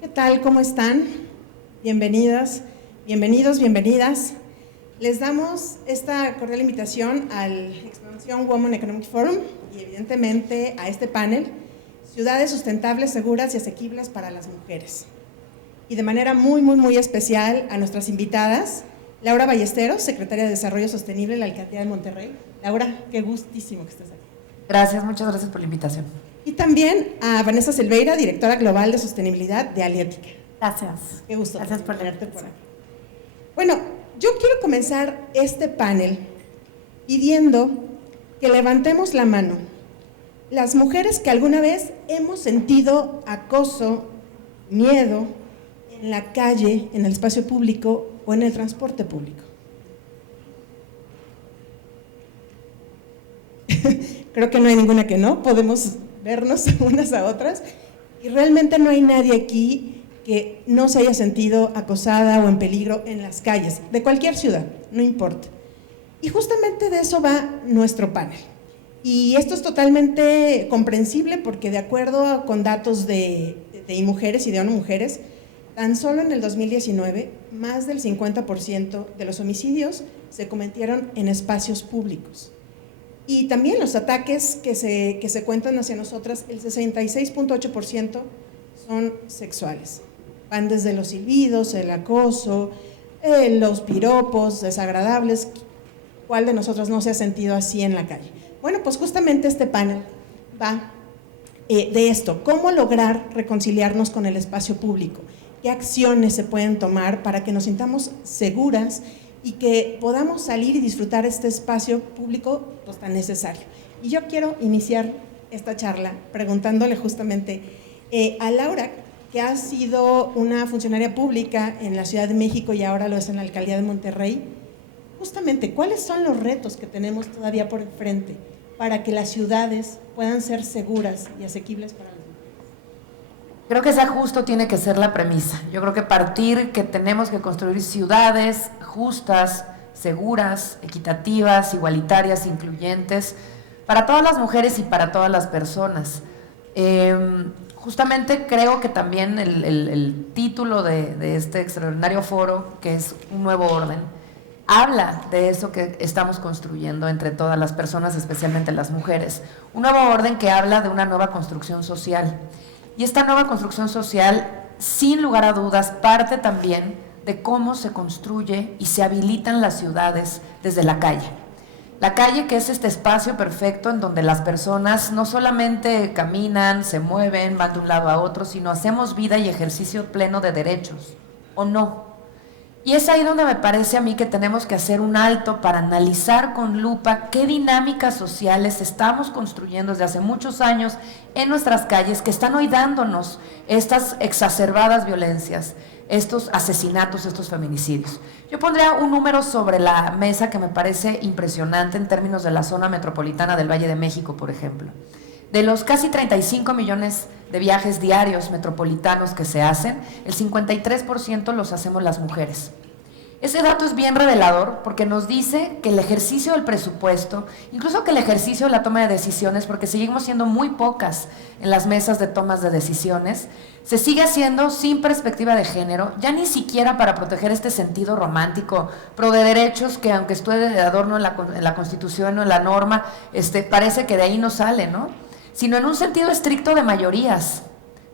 ¿Qué tal? ¿Cómo están? Bienvenidas, bienvenidos, bienvenidas. Les damos esta cordial invitación al Expansión Women Economic Forum y evidentemente a este panel, Ciudades Sustentables, Seguras y Asequibles para las Mujeres. Y de manera muy especial a nuestras invitadas, Laura Ballesteros, Secretaria de Desarrollo Sostenible de la Alcaldía de Monterrey. Laura, qué gustísimo que estés aquí. Gracias, muchas gracias por la invitación. Y también a Vanessa Silveira, Directora Global de Sostenibilidad de Aliética. Gracias. Qué gusto Gracias por tenerte por aquí. Bueno, yo quiero comenzar este panel pidiendo que levantemos la mano las mujeres que alguna vez hemos sentido acoso, miedo en la calle, en el espacio público o en el transporte público. Creo que no hay ninguna que no, podemos vernos unas a otras y realmente no hay nadie aquí que no se haya sentido acosada o en peligro en las calles, de cualquier ciudad, no importa. Y justamente de eso va nuestro panel. Y esto es totalmente comprensible porque de acuerdo con datos de IMujeres y de ONU Mujeres, tan solo en el 2019, más del 50% de los homicidios se cometieron en espacios públicos. Y también los ataques que se cuentan hacia nosotras, el 66.8% son sexuales. Van desde los silbidos, el acoso, los piropos desagradables. ¿Cuál de nosotros no se ha sentido así en la calle? Bueno, pues justamente este panel va de esto, cómo lograr reconciliarnos con el espacio público, qué acciones se pueden tomar para que nos sintamos seguras y que podamos salir y disfrutar este espacio público pues, tan necesario. Y yo quiero iniciar esta charla preguntándole justamente a Laura, que ha sido una funcionaria pública en la Ciudad de México y ahora lo es en la Alcaldía de Monterrey, justamente, ¿cuáles son los retos que tenemos todavía por enfrente para que las ciudades puedan ser seguras y asequibles para las mujeres? Creo que esa justo tiene que ser la premisa. Yo creo que partir que tenemos que construir ciudades justas, seguras, equitativas, igualitarias, incluyentes, para todas las mujeres y para todas las personas. Justamente creo que también el título de este extraordinario foro, que es Un Nuevo Orden, habla de eso que estamos construyendo entre todas las personas, especialmente las mujeres. Un nuevo orden que habla de una nueva construcción social. Y esta nueva construcción social, sin lugar a dudas, parte también de cómo se construye y se habilitan las ciudades desde la calle. La calle, que es este espacio perfecto en donde las personas no solamente caminan, se mueven, van de un lado a otro, sino hacemos vida y ejercicio pleno de derechos, ¿o no? Y es ahí donde me parece a mí que tenemos que hacer un alto para analizar con lupa qué dinámicas sociales estamos construyendo desde hace muchos años en nuestras calles que están hoy dándonos estas exacerbadas violencias, estos asesinatos, estos feminicidios. Yo pondría un número sobre la mesa que me parece impresionante en términos de la zona metropolitana del Valle de México, por ejemplo. De los casi 35 millones de viajes diarios metropolitanos que se hacen, el 53% los hacemos las mujeres. Ese dato es bien revelador porque nos dice que el ejercicio del presupuesto, incluso que el ejercicio de la toma de decisiones, porque seguimos siendo muy pocas en las mesas de tomas de decisiones, se sigue haciendo sin perspectiva de género, ya ni siquiera para proteger este sentido romántico, pro de derechos que aunque esté de adorno en la Constitución o en la norma, parece que de ahí no sale, ¿no? Sino en un sentido estricto de mayorías.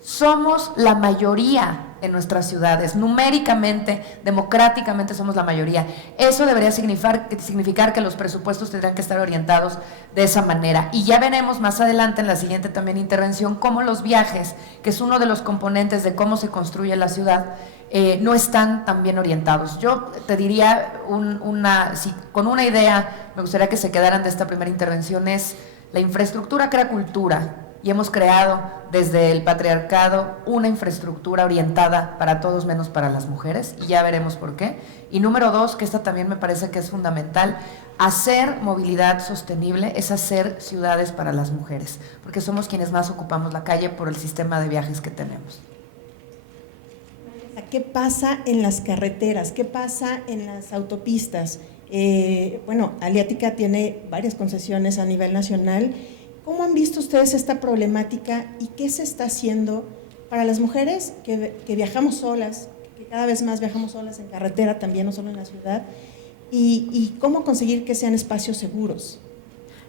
Somos la mayoría en nuestras ciudades, numéricamente, democráticamente somos la mayoría. Eso debería significar que los presupuestos tendrán que estar orientados de esa manera. Y ya veremos más adelante en la siguiente también intervención cómo los viajes, que es uno de los componentes de cómo se construye la ciudad, no están tan bien orientados. Yo te diría, con una idea, me gustaría que se quedaran de esta primera intervención, es la infraestructura crea cultura. Y hemos creado desde el patriarcado una infraestructura orientada para todos menos para las mujeres, y ya veremos por qué. Y número dos, que esta también me parece que es fundamental, hacer movilidad sostenible es hacer ciudades para las mujeres, porque somos quienes más ocupamos la calle por el sistema de viajes que tenemos. ¿Qué pasa en las carreteras? ¿Qué pasa en las autopistas? Aliética tiene varias concesiones a nivel nacional. ¿Cómo han visto ustedes esta problemática y qué se está haciendo para las mujeres que viajamos solas, que cada vez más viajamos solas en carretera también, no solo en la ciudad, y cómo conseguir que sean espacios seguros.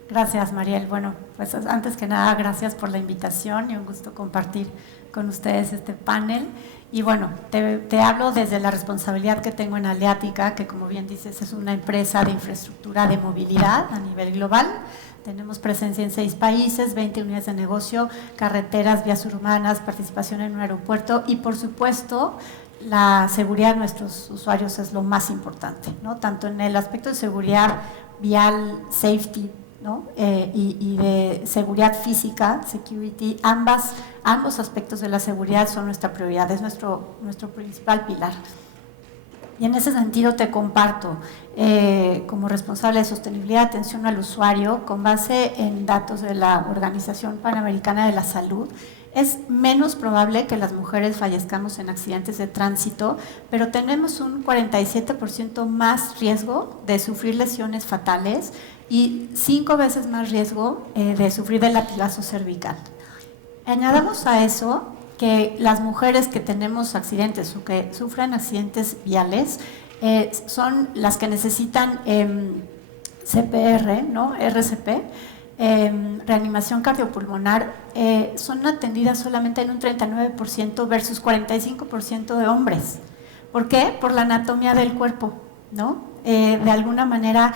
Gracias, Mariel. Bueno, pues antes que nada, gracias por la invitación y un gusto compartir con ustedes este panel. Y bueno, te hablo desde la responsabilidad que tengo en Aleática, que como bien dices es una empresa de infraestructura de movilidad a nivel global. Tenemos presencia en 6 países, 20 unidades de negocio, carreteras, vías urbanas, participación en un aeropuerto y por supuesto la seguridad de nuestros usuarios es lo más importante, ¿no? Tanto en el aspecto de seguridad vial, safety, ¿no? Y de seguridad física, security, ambos aspectos de la seguridad son nuestra prioridad, es nuestro principal pilar. Y en ese sentido te comparto, como responsable de sostenibilidad y atención al usuario, con base en datos de la Organización Panamericana de la Salud, es menos probable que las mujeres fallezcamos en accidentes de tránsito, pero tenemos un 47% más riesgo de sufrir lesiones fatales y 5 veces más riesgo de sufrir de latigazo cervical. Añadamos a eso que las mujeres que tenemos accidentes o que sufren accidentes viales son las que necesitan CPR, ¿no? RCP, reanimación cardiopulmonar, son atendidas solamente en un 39% versus 45% de hombres. ¿Por qué? Por la anatomía del cuerpo, ¿no? De alguna manera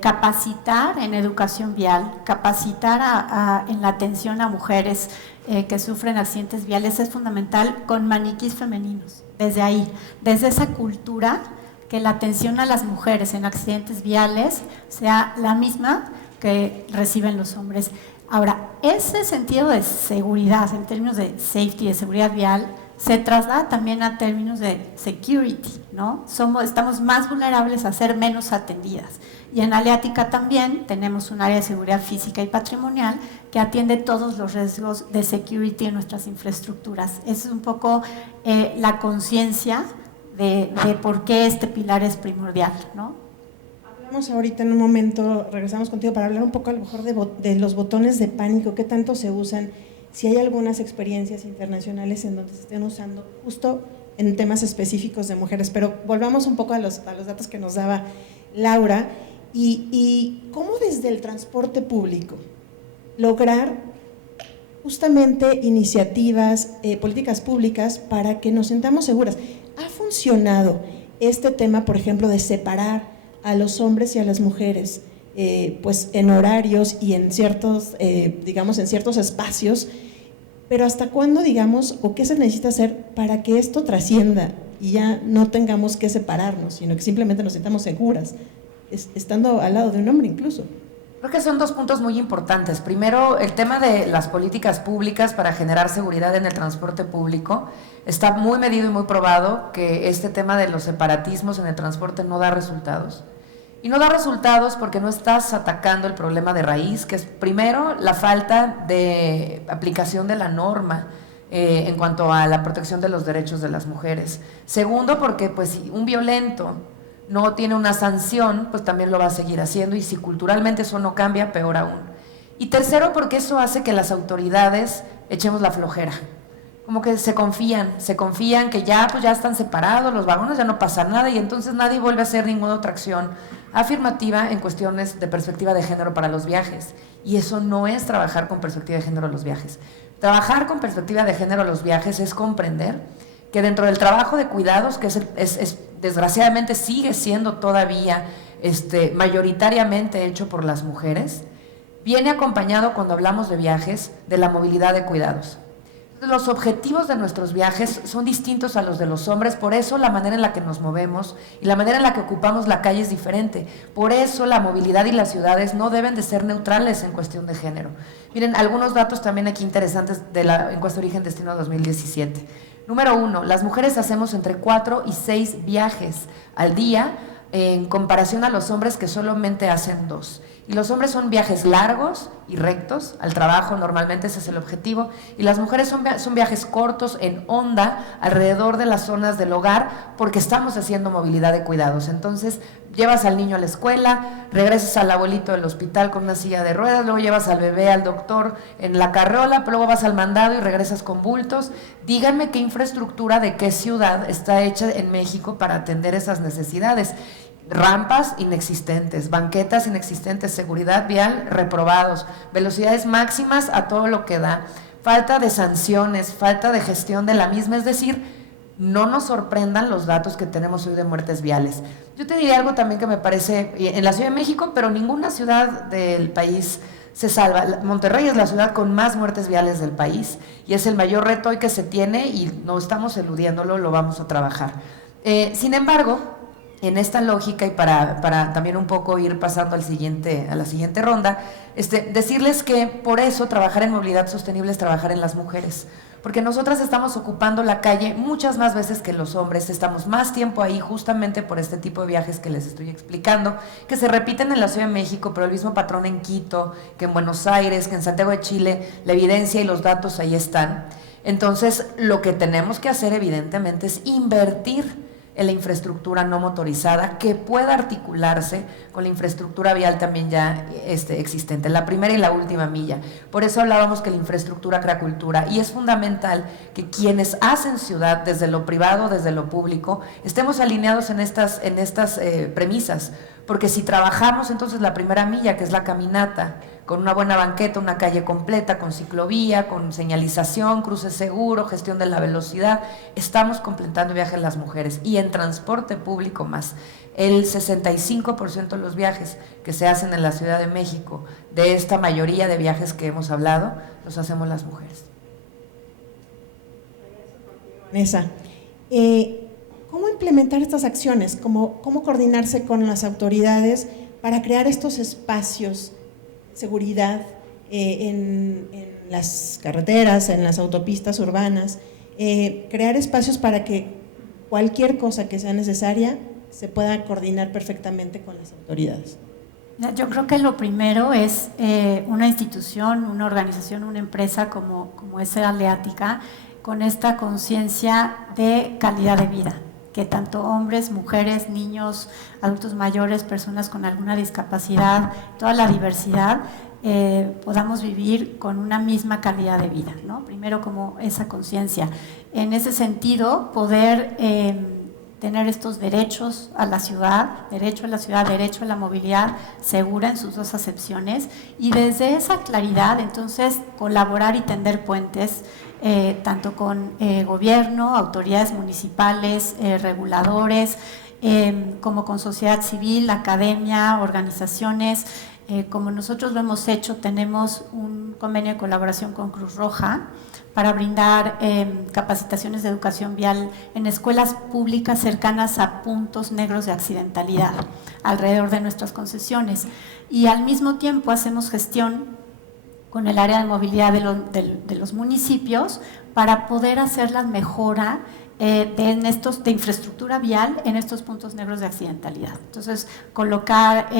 capacitar en educación vial, capacitar en la atención a mujeres que sufren accidentes viales es fundamental con maniquís femeninos, desde ahí, desde esa cultura que la atención a las mujeres en accidentes viales sea la misma que reciben los hombres. Ahora, ese sentido de seguridad en términos de safety, de seguridad vial, se traslada también a términos de security, ¿no? Estamos más vulnerables a ser menos atendidas. Y en Aleática también tenemos un área de seguridad física y patrimonial que atiende todos los riesgos de security en nuestras infraestructuras. Esa es un poco la conciencia de por qué este pilar es primordial, ¿no? Hablamos ahorita en un momento, regresamos contigo para hablar un poco a lo mejor de los botones de pánico, qué tanto se usan, si hay algunas experiencias internacionales en donde se estén usando justo en temas específicos de mujeres, pero volvamos un poco a los datos que nos daba Laura y cómo desde el transporte público lograr justamente iniciativas, políticas públicas para que nos sintamos seguras. ¿Ha funcionado este tema, por ejemplo, de separar a los hombres y a las mujeres pues en horarios y en ciertos, digamos, en ciertos espacios, pero hasta cuándo, digamos, o qué se necesita hacer para que esto trascienda y ya no tengamos que separarnos, sino que simplemente nos sintamos seguras, estando al lado de un hombre incluso? Creo que son 2 puntos muy importantes. Primero, el tema de las políticas públicas para generar seguridad en el transporte público. Está muy medido y muy probado que este tema de los separatismos en el transporte no da resultados. Y no da resultados porque no estás atacando el problema de raíz, que es primero la falta de aplicación de la norma en cuanto a la protección de los derechos de las mujeres. Segundo, porque pues si un violento no tiene una sanción, pues también lo va a seguir haciendo, y si culturalmente eso no cambia, peor aún. Y tercero, porque eso hace que las autoridades echemos la flojera, como que se confían que ya, pues ya están separados los vagones, ya no pasa nada, y entonces nadie vuelve a hacer ninguna otra acción afirmativa en cuestiones de perspectiva de género para los viajes, y eso no es trabajar con perspectiva de género en los viajes. Trabajar con perspectiva de género en los viajes es comprender que dentro del trabajo de cuidados, que desgraciadamente sigue siendo todavía mayoritariamente hecho por las mujeres, viene acompañado, cuando hablamos de viajes, de la movilidad de cuidados. Los objetivos de nuestros viajes son distintos a los de los hombres, por eso la manera en la que nos movemos y la manera en la que ocupamos la calle es diferente. Por eso la movilidad y las ciudades no deben de ser neutrales en cuestión de género. Miren, algunos datos también aquí interesantes de la encuesta Origen Destino 2017. Número 1, las mujeres hacemos entre 4 y 6 viajes al día en comparación a los hombres que solamente hacen 2. Y los hombres son viajes largos y rectos al trabajo, normalmente ese es el objetivo, y las mujeres son viajes cortos en onda alrededor de las zonas del hogar, porque estamos haciendo movilidad de cuidados. Entonces llevas al niño a la escuela, regresas al abuelito del hospital con una silla de ruedas, luego llevas al bebé al doctor en la carriola, pero luego vas al mandado y regresas con bultos. Díganme qué infraestructura de qué ciudad está hecha en México para atender esas necesidades. Rampas inexistentes, banquetas inexistentes, seguridad vial reprobados, velocidades máximas a todo lo que da, falta de sanciones, falta de gestión de la misma, es decir, no nos sorprendan los datos que tenemos hoy de muertes viales. Yo te diría algo también que me parece, en la Ciudad de México, pero ninguna ciudad del país se salva. Monterrey es la ciudad con más muertes viales del país y es el mayor reto hoy que se tiene y no estamos eludiéndolo, lo vamos a trabajar. Sin embargo, en esta lógica y para también un poco ir pasando a la siguiente ronda, decirles que por eso trabajar en movilidad sostenible es trabajar en las mujeres, porque nosotras estamos ocupando la calle muchas más veces que los hombres, estamos más tiempo ahí justamente por este tipo de viajes que les estoy explicando, que se repiten en la Ciudad de México, pero el mismo patrón en Quito, que en Buenos Aires, que en Santiago de Chile, la evidencia y los datos ahí están. Entonces, lo que tenemos que hacer evidentemente es invertir en la infraestructura no motorizada que pueda articularse con la infraestructura vial también ya existente, la primera y la última milla. Por eso hablábamos que la infraestructura crea cultura y es fundamental que quienes hacen ciudad desde lo privado, desde lo público, estemos alineados en estas premisas, porque si trabajamos entonces la primera milla, que es la caminata, con una buena banqueta, una calle completa, con ciclovía, con señalización, cruce seguro, gestión de la velocidad, estamos completando viajes de las mujeres y en transporte público más. El 65% de los viajes que se hacen en la Ciudad de México, de esta mayoría de viajes que hemos hablado, los hacemos las mujeres. Vanessa, ¿cómo implementar estas acciones? ¿Cómo coordinarse con las autoridades para crear estos espacios seguridad en las carreteras, en las autopistas urbanas, crear espacios para que cualquier cosa que sea necesaria se pueda coordinar perfectamente con las autoridades? Yo creo que lo primero es una institución, una organización, una empresa como es Aleática, con esta conciencia de calidad de vida, que tanto hombres, mujeres, niños, adultos mayores, personas con alguna discapacidad, toda la diversidad, podamos vivir con una misma calidad de vida, ¿no? Primero como esa conciencia. En ese sentido, poder tener estos derechos a la ciudad, derecho a la movilidad segura en sus dos acepciones, y desde esa claridad, entonces, colaborar y tender puentes, tanto con gobierno, autoridades municipales, reguladores, como con sociedad civil, academia, organizaciones. Como nosotros lo hemos hecho, tenemos un convenio de colaboración con Cruz Roja para brindar capacitaciones de educación vial en escuelas públicas cercanas a puntos negros de accidentalidad alrededor de nuestras concesiones, y al mismo tiempo hacemos gestión con el área de movilidad de los municipios para poder hacer la mejora de infraestructura vial en estos puntos negros de accidentalidad. Entonces, colocar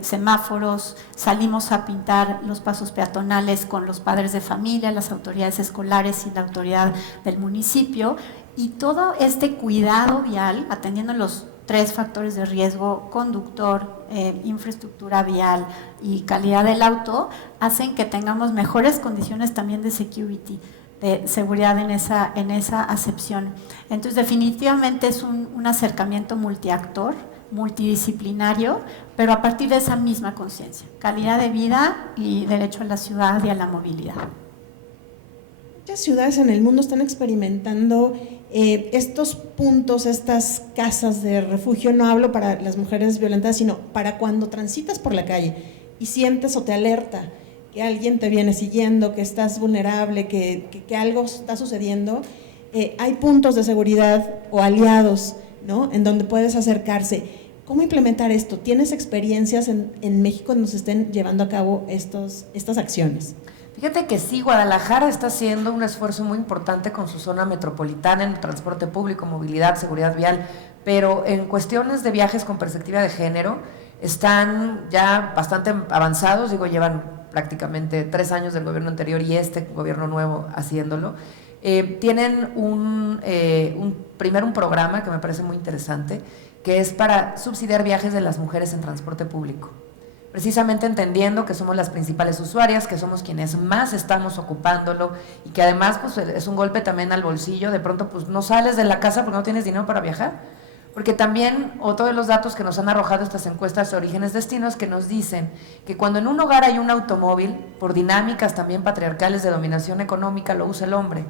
semáforos, salimos a pintar los pasos peatonales con los padres de familia, las autoridades escolares y la autoridad del municipio, y todo este cuidado vial, atendiendo los 3 factores de riesgo: conductor, infraestructura vial y calidad del auto, hacen que tengamos mejores condiciones también de security, de seguridad en esa acepción. Entonces, definitivamente es un acercamiento multiactor, multidisciplinario, pero a partir de esa misma conciencia: calidad de vida y derecho a la ciudad y a la movilidad. Muchas ciudades en el mundo están experimentando estos puntos, estas casas de refugio. No hablo para las mujeres violentadas, sino para cuando transitas por la calle y sientes o te alerta que alguien te viene siguiendo, que estás vulnerable, que algo está sucediendo. Hay puntos de seguridad o aliados, ¿no?, en donde puedes acercarse. ¿Cómo implementar esto? ¿Tienes experiencias en México donde se estén llevando a cabo estas acciones? Fíjate que sí, Guadalajara está haciendo un esfuerzo muy importante con su zona metropolitana en transporte público, movilidad, seguridad vial, pero en cuestiones de viajes con perspectiva de género, están ya bastante avanzados, digo, llevan prácticamente 3 años del gobierno anterior y este gobierno nuevo haciéndolo. Tienen un programa que me parece muy interesante, que es para subsidiar viajes de las mujeres en transporte público. Precisamente entendiendo que somos las principales usuarias, que somos quienes más estamos ocupándolo y que además pues, es un golpe también al bolsillo, de pronto pues no sales de la casa porque no tienes dinero para viajar. Porque también otro de los datos que nos han arrojado estas encuestas de orígenes-destinos que nos dicen que cuando en un hogar hay un automóvil, por dinámicas también patriarcales de dominación económica, lo usa el hombre.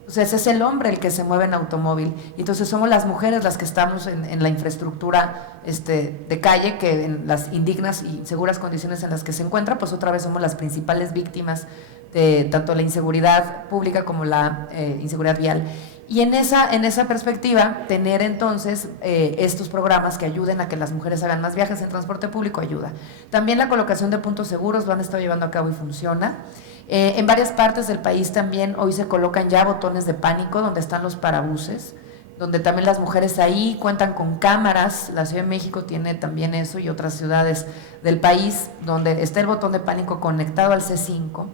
Entonces es el hombre el que se mueve en automóvil y entonces somos las mujeres las que estamos en la infraestructura de calle, que en las indignas y inseguras condiciones en las que se encuentra, pues otra vez somos las principales víctimas de tanto la inseguridad pública como la inseguridad vial. Y en esa perspectiva, tener entonces estos programas que ayuden a que las mujeres hagan más viajes en transporte público ayuda. También la colocación de puntos seguros lo han estado llevando a cabo y funciona. En varias partes del país también hoy se colocan ya botones de pánico donde están los parabuses, donde también las mujeres ahí cuentan con cámaras. La Ciudad de México tiene también eso y otras ciudades del país donde está el botón de pánico conectado al C5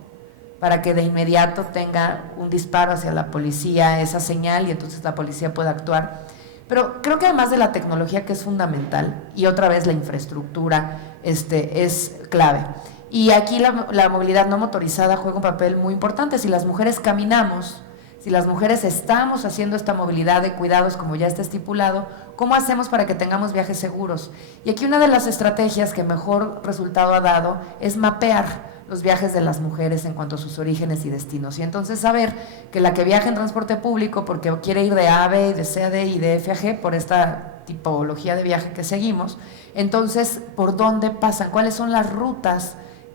para que de inmediato tenga un disparo hacia la policía esa señal y entonces la policía pueda actuar. Pero creo que además de la tecnología, que es fundamental, y otra vez la infraestructura es clave. Y aquí la movilidad no motorizada juega un papel muy importante. Si las mujeres caminamos, si las mujeres estamos haciendo esta movilidad de cuidados como ya está estipulado, ¿cómo hacemos para que tengamos viajes seguros? Y aquí una de las estrategias que mejor resultado ha dado es mapear los viajes de las mujeres en cuanto a sus orígenes y destinos. Y entonces saber que la que viaja en transporte público porque quiere ir de A a B, de C a D y de F a G por esta tipología de viaje que seguimos, entonces, ¿por dónde pasan? ¿Cuáles son las rutas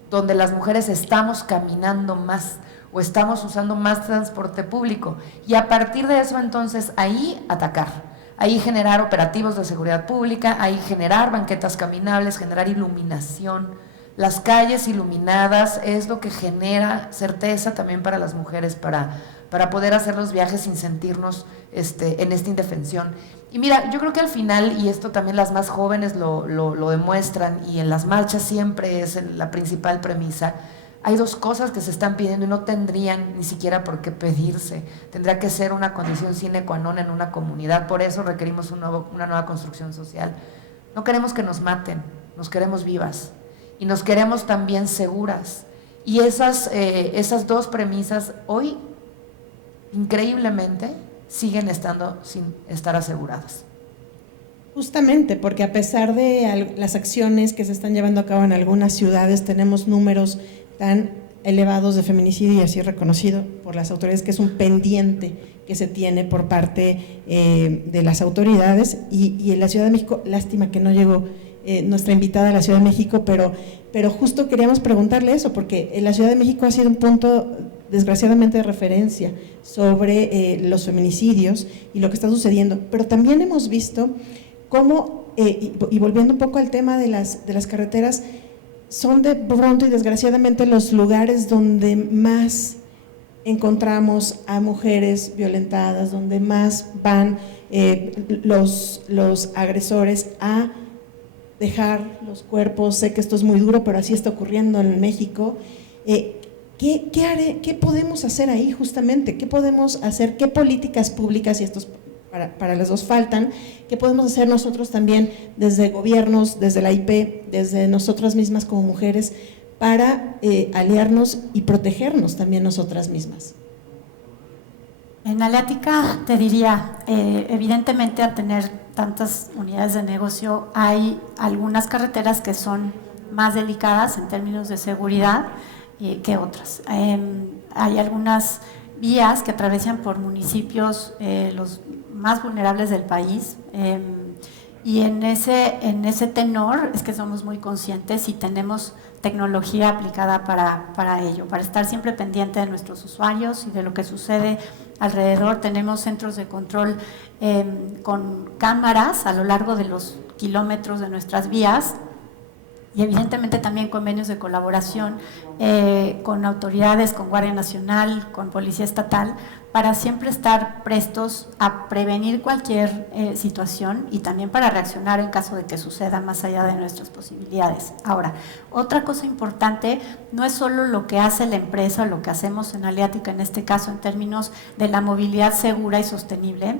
donde las mujeres estamos caminando más o estamos usando más transporte público? Y a partir de eso, entonces, ahí atacar, ahí generar operativos de seguridad pública, ahí generar banquetas caminables, generar iluminación. Las calles iluminadas es lo que genera certeza también para las mujeres para poder hacer los viajes sin sentirnos en esta indefensión. Y mira, yo creo que al final, y esto también las más jóvenes lo demuestran, y en las marchas siempre es la principal premisa, hay 2 cosas que se están pidiendo y no tendrían ni siquiera por qué pedirse. Tendría que ser una condición sine qua non en una comunidad. Por eso requerimos una nueva construcción social. No queremos que nos maten, nos queremos vivas. Y nos queremos también seguras. Y esas 2 premisas hoy, increíblemente, siguen estando sin estar aseguradas. Justamente, porque a pesar de las acciones que se están llevando a cabo en algunas ciudades, tenemos números tan elevados de feminicidio y así reconocido por las autoridades, que es un pendiente que se tiene por parte de las autoridades. Y en la Ciudad de México, lástima que no llegó nuestra invitada a la Ciudad de México, pero justo queríamos preguntarle eso, porque en la Ciudad de México ha sido un punto desgraciadamente de referencia sobre los feminicidios y lo que está sucediendo, pero también hemos visto cómo, y volviendo un poco al tema de las carreteras, son de pronto y desgraciadamente los lugares donde más encontramos a mujeres violentadas, donde más van los agresores a dejar los cuerpos. Sé que esto es muy duro, pero así está ocurriendo en México. ¿Qué podemos hacer ahí justamente? ¿Qué podemos hacer? ¿Qué políticas públicas, y estos para las 2 faltan, qué podemos hacer nosotros también desde gobiernos, desde la IP, desde nosotras mismas como mujeres, para aliarnos y protegernos también nosotras mismas? En Aleática te diría, evidentemente al tener tantas unidades de negocio, hay algunas carreteras que son más delicadas en términos de seguridad que otras. Hay algunas vías que atraviesan por municipios los más vulnerables del país, y en ese tenor es que somos muy conscientes y tenemos tecnología aplicada para ello, para estar siempre pendiente de nuestros usuarios y de lo que sucede alrededor. Tenemos centros de control con cámaras a lo largo de los kilómetros de nuestras vías, y evidentemente también convenios de colaboración con autoridades, con Guardia Nacional, con Policía Estatal, para siempre estar prestos a prevenir cualquier situación y también para reaccionar en caso de que suceda más allá de nuestras posibilidades. Ahora, otra cosa importante no es solo lo que hace la empresa o lo que hacemos en Aliática, en este caso en términos de la movilidad segura y sostenible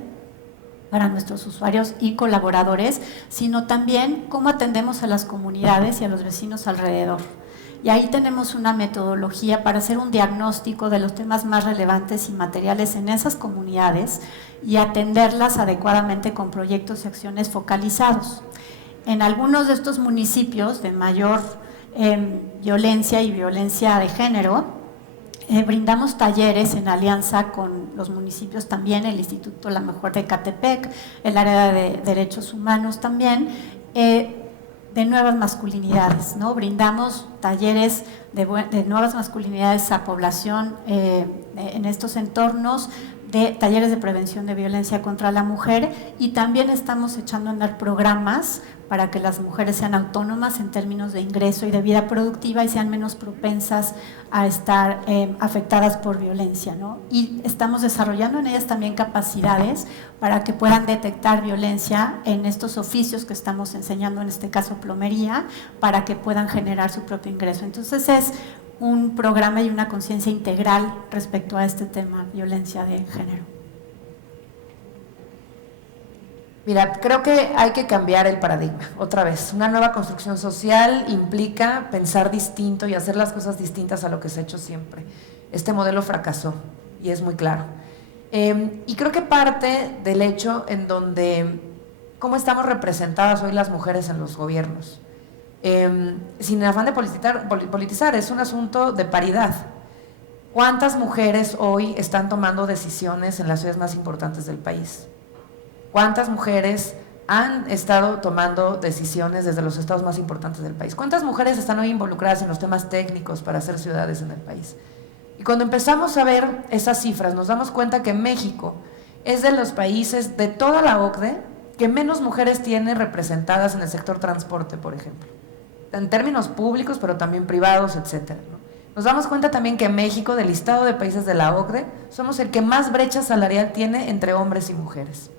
para nuestros usuarios y colaboradores, sino también cómo atendemos a las comunidades y a los vecinos alrededor. Y ahí tenemos una metodología para hacer un diagnóstico de los temas más relevantes y materiales en esas comunidades y atenderlas adecuadamente con proyectos y acciones focalizados. En algunos de estos municipios de mayor violencia y violencia de género, brindamos talleres en alianza con los municipios también, el Instituto La Mejor de Ecatepec, el área de Derechos Humanos también, de nuevas masculinidades, ¿no? Brindamos talleres de nuevas masculinidades a población en estos entornos, de talleres de prevención de violencia contra la mujer, y también estamos echando a andar programas para que las mujeres sean autónomas en términos de ingreso y de vida productiva y sean menos propensas a estar afectadas por violencia, ¿no? Y estamos desarrollando en ellas también capacidades para que puedan detectar violencia en estos oficios que estamos enseñando, en este caso plomería, para que puedan generar su propio ingreso. Entonces es un programa y una conciencia integral respecto a este tema, violencia de género. Mira, creo que hay que cambiar el paradigma, otra vez. Una nueva construcción social implica pensar distinto y hacer las cosas distintas a lo que se ha hecho siempre. Este modelo fracasó y es muy claro. Y creo que parte del hecho en donde, cómo estamos representadas hoy las mujeres en los gobiernos. Sin afán de politizar, es un asunto de paridad. ¿Cuántas mujeres hoy están tomando decisiones en las ciudades más importantes del país? ¿Cuántas mujeres han estado tomando decisiones desde los estados más importantes del país? ¿Cuántas mujeres están hoy involucradas en los temas técnicos para hacer ciudades en el país? Y cuando empezamos a ver esas cifras, nos damos cuenta que México es de los países de toda la OCDE que menos mujeres tiene representadas en el sector transporte, por ejemplo, en términos públicos, pero también privados, etcétera, ¿no? Nos damos cuenta también que México, del listado de países de la OCDE, somos el que más brecha salarial tiene entre hombres y mujeres.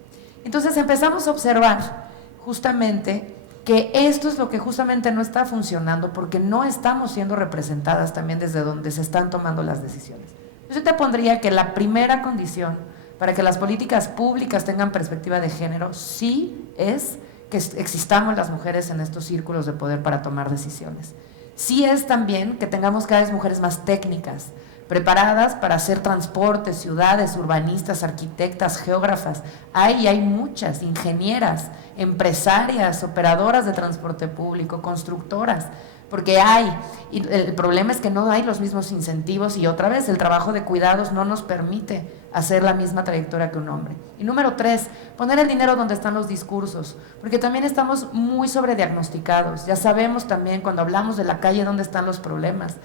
Entonces empezamos a observar justamente que esto es lo que justamente no está funcionando, porque no estamos siendo representadas también desde donde se están tomando las decisiones. Yo te pondría que la primera condición para que las políticas públicas tengan perspectiva de género sí es que existamos las mujeres en estos círculos de poder para tomar decisiones. Sí es también que tengamos cada vez mujeres más técnicas, preparadas para hacer transportes, ciudades, urbanistas, arquitectas, geógrafas. Hay muchas, ingenieras, empresarias, operadoras de transporte público, constructoras, porque y el problema es que no hay los mismos incentivos y otra vez el trabajo de cuidados no nos permite hacer la misma trayectoria que un hombre. Y número 3, poner el dinero donde están los discursos, porque también estamos muy sobrediagnosticados. Ya sabemos también cuando hablamos de la calle dónde están los problemas.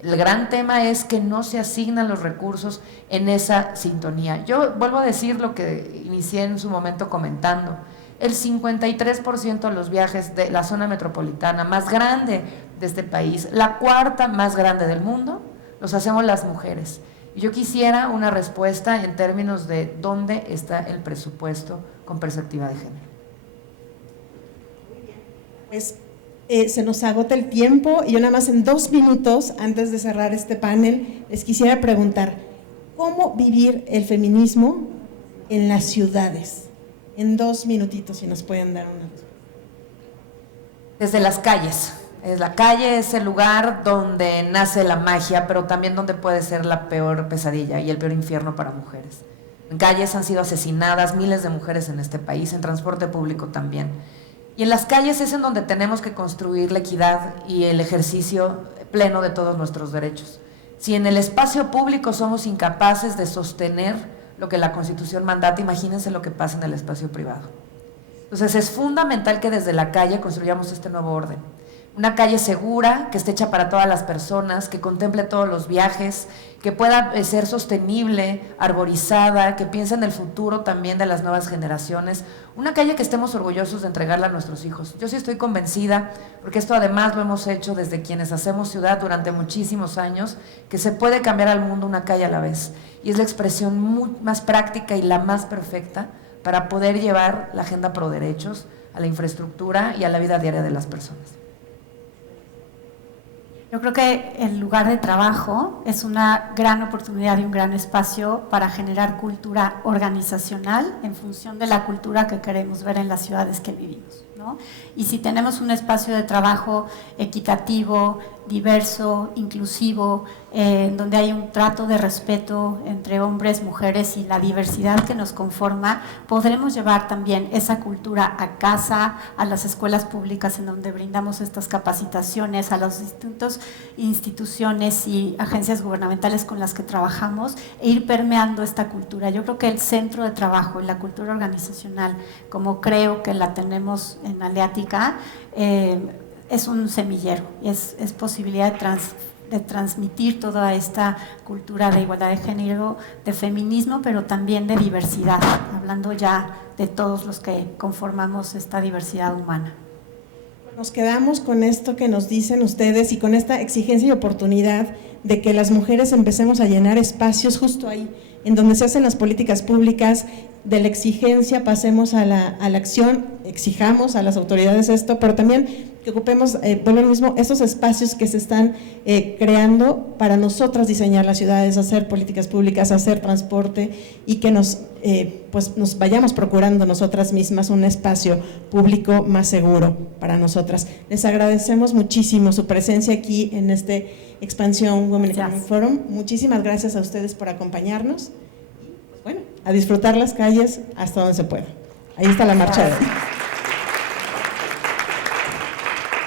El gran tema es que no se asignan los recursos en esa sintonía. Yo vuelvo a decir lo que inicié en su momento comentando. El 53% de los viajes de la zona metropolitana más grande de este país, la cuarta más grande del mundo, los hacemos las mujeres. Y yo quisiera una respuesta en términos de dónde está el presupuesto con perspectiva de género. Pues se nos agota el tiempo y yo nada más en 2 minutos, antes de cerrar este panel, les quisiera preguntar, ¿cómo vivir el feminismo en las ciudades? En 2 minutitos, si nos pueden dar una respuesta. Desde las calles. La calle es el lugar donde nace la magia, pero también donde puede ser la peor pesadilla y el peor infierno para mujeres. En calles han sido asesinadas miles de mujeres en este país, en transporte público también. Y en las calles es en donde tenemos que construir la equidad y el ejercicio pleno de todos nuestros derechos. Si en el espacio público somos incapaces de sostener lo que la Constitución mandata, imagínense lo que pasa en el espacio privado. Entonces es fundamental que desde la calle construyamos este nuevo orden. Una calle segura, que esté hecha para todas las personas, que contemple todos los viajes, que pueda ser sostenible, arborizada, que piense en el futuro también de las nuevas generaciones. Una calle que estemos orgullosos de entregarla a nuestros hijos. Yo sí estoy convencida, porque esto además lo hemos hecho desde quienes hacemos ciudad durante muchísimos años, que se puede cambiar al mundo una calle a la vez. Y es la expresión más práctica y la más perfecta para poder llevar la agenda pro derechos a la infraestructura y a la vida diaria de las personas. Yo creo que el lugar de trabajo es una gran oportunidad y un gran espacio para generar cultura organizacional en función de la cultura que queremos ver en las ciudades que vivimos, ¿no? Y si tenemos un espacio de trabajo equitativo, diverso, inclusivo, donde hay un trato de respeto entre hombres, mujeres y la diversidad que nos conforma, podremos llevar también esa cultura a casa, a las escuelas públicas en donde brindamos estas capacitaciones, a las distintas instituciones y agencias gubernamentales con las que trabajamos, e ir permeando esta cultura. Yo creo que el centro de trabajo y la cultura organizacional, como creo que la tenemos en Aleática, es un semillero, es posibilidad de transmitir toda esta cultura de igualdad de género, de feminismo, pero también de diversidad, hablando ya de todos los que conformamos esta diversidad humana. Nos quedamos con esto que nos dicen ustedes y con esta exigencia y oportunidad de que las mujeres empecemos a llenar espacios justo ahí, en donde se hacen las políticas públicas. De la exigencia pasemos a la acción, exijamos a las autoridades esto, pero también que ocupemos, por lo mismo, estos espacios que se están creando para nosotras diseñar las ciudades, hacer políticas públicas, hacer transporte y que nos vayamos procurando nosotras mismas un espacio público más seguro para nosotras. Les agradecemos muchísimo su presencia aquí en este Expansión Women Economic Forum. Muchísimas gracias a ustedes por acompañarnos. Y, pues bueno, a disfrutar las calles hasta donde se pueda. Ahí está la marcha de hoy.